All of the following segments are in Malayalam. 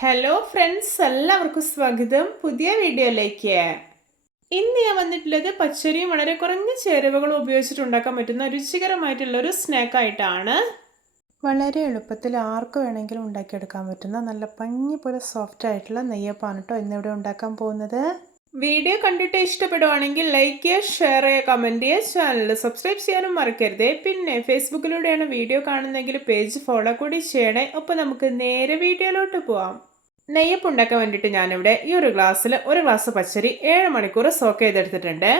ഹലോ ഫ്രണ്ട്സ്, എല്ലാവർക്കും സ്വാഗതം പുതിയ വീഡിയോയിലേക്ക്. ഇന്ന് ഞാൻ വന്നിട്ടുള്ളത് പച്ചരിയും വളരെ കുറഞ്ഞ ചേരുവകളും ഉപയോഗിച്ചിട്ടുണ്ടാക്കാൻ പറ്റുന്ന രുചികരമായിട്ടുള്ള ഒരു സ്നാക്കായിട്ടാണ്. വളരെ എളുപ്പത്തിൽ ആർക്ക് വേണമെങ്കിലും ഉണ്ടാക്കിയെടുക്കാൻ പറ്റുന്ന നല്ല പഞ്ഞി പോലെ സോഫ്റ്റ് ആയിട്ടുള്ള നെയ്യപ്പാണ് കേട്ടോ ഇന്നിവിടെ ഉണ്ടാക്കാൻ പോകുന്നത്. വീഡിയോ കണ്ടിട്ട് ഇഷ്ടപ്പെടുവാണെങ്കിൽ ലൈക്ക് ചെയ്യുക, ഷെയർ ചെയ്യുക, കമൻറ്റ് ചെയ്യുക, ചാനൽ സബ്സ്ക്രൈബ് ചെയ്യാനും മറക്കരുത്. പിന്നെ ഫേസ്ബുക്കിലൂടെയാണ് വീഡിയോ കാണുന്നതെങ്കിൽ പേജ് ഫോളോ കൂടി ചെയ്യണേ. അപ്പോൾ നമുക്ക് നേരെ വീഡിയോയിലോട്ട് പോവാം. നെയ്യപ്പ് ഉണ്ടാക്കാൻ വേണ്ടിയിട്ട് ഞാനിവിടെ ഈ ഒരു ഗ്ലാസ്സിൽ ഒരു ഗ്ലാസ് പച്ചരി 7 മണിക്കൂർ സോക്ക് ചെയ്തെടുത്തിട്ടുണ്ട്.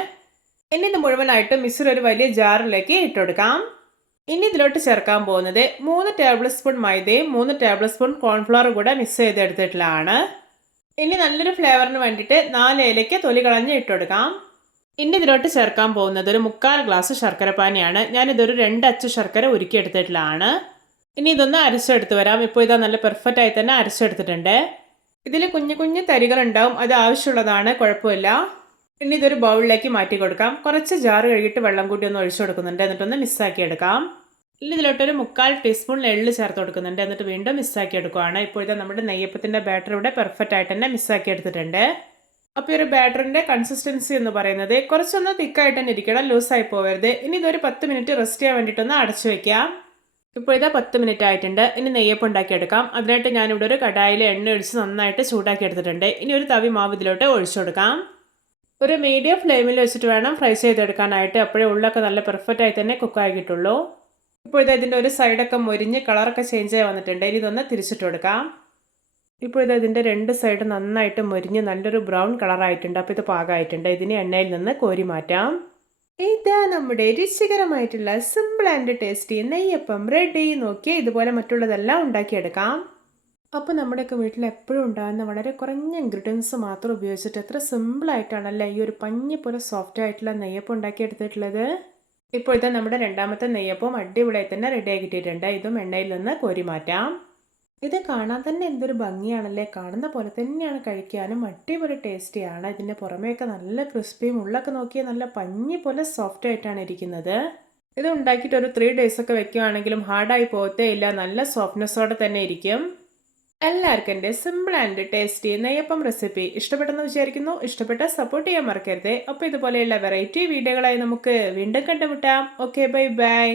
ഇനി ഇത് മുഴുവനായിട്ട് മിക്സിയിൽ ഒരു വലിയ ജാറിലേക്ക് ഇട്ടുകൊടുക്കാം. ഇനി ഇതിലോട്ട് ചേർക്കാൻ പോകുന്നത് 3 ടേബിൾ സ്പൂൺ മൈദയും 3 ടേബിൾ സ്പൂൺ കോൺഫ്ലവറും കൂടെ മിക്സ് ചെയ്തെടുത്തിട്ടുള്ളതാണ്. ഇനി നല്ലൊരു ഫ്ലേവറിന് വേണ്ടിയിട്ട് 4 ഏലയ്ക്ക തൊലി കളഞ്ഞ് ഇട്ടുകൊടുക്കാം. ഇനി ഇതിലോട്ട് ചേർക്കാൻ പോകുന്നത് ഒരു 3/4 ഗ്ലാസ് ശർക്കര പാനിയാണ്. ഞാനിതൊരു 2 അച്ച് ശർക്കര ഉരുക്കിയെടുത്തിട്ടുള്ളതാണ്. ഇനി ഇതൊന്ന് അരച്ചെടുത്ത് വരാം. ഇപ്പോൾ ഇതാ നല്ല പെർഫെക്റ്റ് ആയി തന്നെ അരച്ചെടുത്തിട്ടുണ്ട്. ഇതിൽ കുഞ്ഞു കുഞ്ഞു തരികളുണ്ടാവും, അത് ആവശ്യമുള്ളതാണ്, കുഴപ്പമില്ല. ഇനി ഇതൊരു ബൗളിലേക്ക് മാറ്റി കൊടുക്കാം. കുറച്ച് ജാറ് കഴുകിയിട്ട് വെള്ളം കൂട്ടി ഒന്ന് ഒഴിച്ചു കൊടുക്കുന്നുണ്ട്, എന്നിട്ടൊന്ന് മിസ്സാക്കി എടുക്കാം. ഇനി ഇതിലോട്ടൊരു 3/4 ടീസ്പൂൺ എള്ള് ചേർത്ത് കൊടുക്കുന്നുണ്ട്, എന്നിട്ട് വീണ്ടും മിസ്സാക്കി എടുക്കുകയാണ്. ഇപ്പോൾ ഇത് നമ്മുടെ നെയ്യപ്പത്തിൻ്റെ ബാറ്റർ ഇവിടെ പെർഫെക്റ്റ് ആയിട്ട് തന്നെ മിസ്സാക്കി എടുത്തിട്ടുണ്ട്. അപ്പോൾ ഈ ഒരു ബാറ്ററിൻ്റെ കൺസിസ്റ്റൻസി എന്ന് പറയുന്നത് കുറച്ചൊന്ന് തിക്കായിട്ട് തന്നെ ഇരിക്കണം, ലൂസായി പോകരുത്. ഇനി ഇതൊരു 10 മിനിറ്റ് റെസ്റ്റ് ചെയ്യാൻ വേണ്ടിയിട്ടൊന്ന് അടച്ചു വയ്ക്കാം. ഇപ്പോൾ ഇതാ 10 മിനിറ്റ് ആയിട്ടുണ്ട്. ഇനി നെയ്യപ്പം ഉണ്ടാക്കിയെടുക്കാം. അതിനായിട്ട് ഞാനിവിടെ ഒരു കടായിൽ എണ്ണ ഒഴിച്ച് നന്നായിട്ട് ചൂടാക്കി എടുത്തിട്ടുണ്ട്. ഇനി ഒരു തവി മാവ് ഇതിലോട്ട് ഒഴിച്ചു കൊടുക്കാം. ഒരു മീഡിയം ഫ്ലെയിമിൽ വെച്ചിട്ട് വേണം ഫ്രൈ ചെയ്തെടുക്കാനായിട്ട്, അപ്പോഴേ ഉള്ളൊക്കെ നല്ല പെർഫെക്റ്റ് ആയി തന്നെ കുക്കായി കിട്ടുള്ളൂ. ഇപ്പോൾ ഇത് ഇതിൻ്റെ ഒരു സൈഡൊക്കെ മൊരിഞ്ഞ് കളറൊക്കെ ചേഞ്ച് ആയി വന്നിട്ടുണ്ട്. ഇനി ഇതൊന്ന് തിരിച്ചിട്ട് കൊടുക്കാം. ഇപ്പോൾ ഇത് ഇതിൻ്റെ 2 സൈഡ് നന്നായിട്ട് മൊരിഞ്ഞ് നല്ലൊരു ബ്രൗൺ കളറായിട്ടുണ്ട്. അപ്പോൾ ഇത് പാകമായിട്ടുണ്ട്. ഇതിനെ എണ്ണയിൽ നിന്ന് കോരി മാറ്റാം. ഇതാ നമ്മുടെ രുചികരമായിട്ടുള്ള simple and tasty neyyappam ready. നോക്കിയാൽ ഇതുപോലെ മറ്റുള്ളതെല്ലാം ഉണ്ടാക്കിയെടുക്കാം. അപ്പോൾ നമ്മുടെയൊക്കെ വീട്ടിൽ എപ്പോഴും ഉണ്ടാകുന്ന വളരെ കുറഞ്ഞ ഇൻഗ്രീഡിയൻസ് മാത്രം ഉപയോഗിച്ചിട്ട് എത്ര സിമ്പിളായിട്ടാണല്ലേ ഈ ഒരു പഞ്ഞി പോലെ സോഫ്റ്റ് ആയിട്ടുള്ള നെയ്യപ്പം ഉണ്ടാക്കിയെടുത്തിട്ടുള്ളത്. ഇപ്പോഴത്തെ നമ്മുടെ രണ്ടാമത്തെ നെയ്യപ്പം അടിപൊളിയായി തന്നെ റെഡിയായി കിട്ടിയിട്ടുണ്ട്. ഇതും എണ്ണയിൽ നിന്ന് കോരി മാറ്റാം. ഇത് കാണാൻ തന്നെ എന്തൊരു ഭംഗിയാണല്ലേ, കാണുന്ന പോലെ തന്നെയാണ് കഴിക്കാനും അടിപൊളി ടേസ്റ്റിയാണ്. ഇതിൻ്റെ പുറമേയൊക്കെ നല്ല ക്രിസ്പിയും ഉള്ളൊക്കെ നോക്കിയാൽ നല്ല പഞ്ഞി പോലെ സോഫ്റ്റ് ആയിട്ടാണ് ഇരിക്കുന്നത്. ഇത് ഉണ്ടാക്കിയിട്ട് ഒരു 3 days ഒക്കെ വെക്കുകയാണെങ്കിലും ഹാർഡായി പോകത്തേ ഇല്ല, നല്ല സോഫ്റ്റ്നെസ്സോടെ തന്നെ ഇരിക്കും. എല്ലാവർക്കും എൻ്റെ simple and tasty neyyappam recipe ഇഷ്ടപ്പെട്ടെന്ന് വിചാരിക്കുന്നു. ഇഷ്ടപ്പെട്ട സപ്പോർട്ട് ചെയ്യാൻ മറക്കരുത്. അപ്പോൾ ഇതുപോലെയുള്ള വെറൈറ്റി വീഡിയോകളായി നമുക്ക് വീണ്ടും കണ്ടുമുട്ടാം. Okay, bye bye.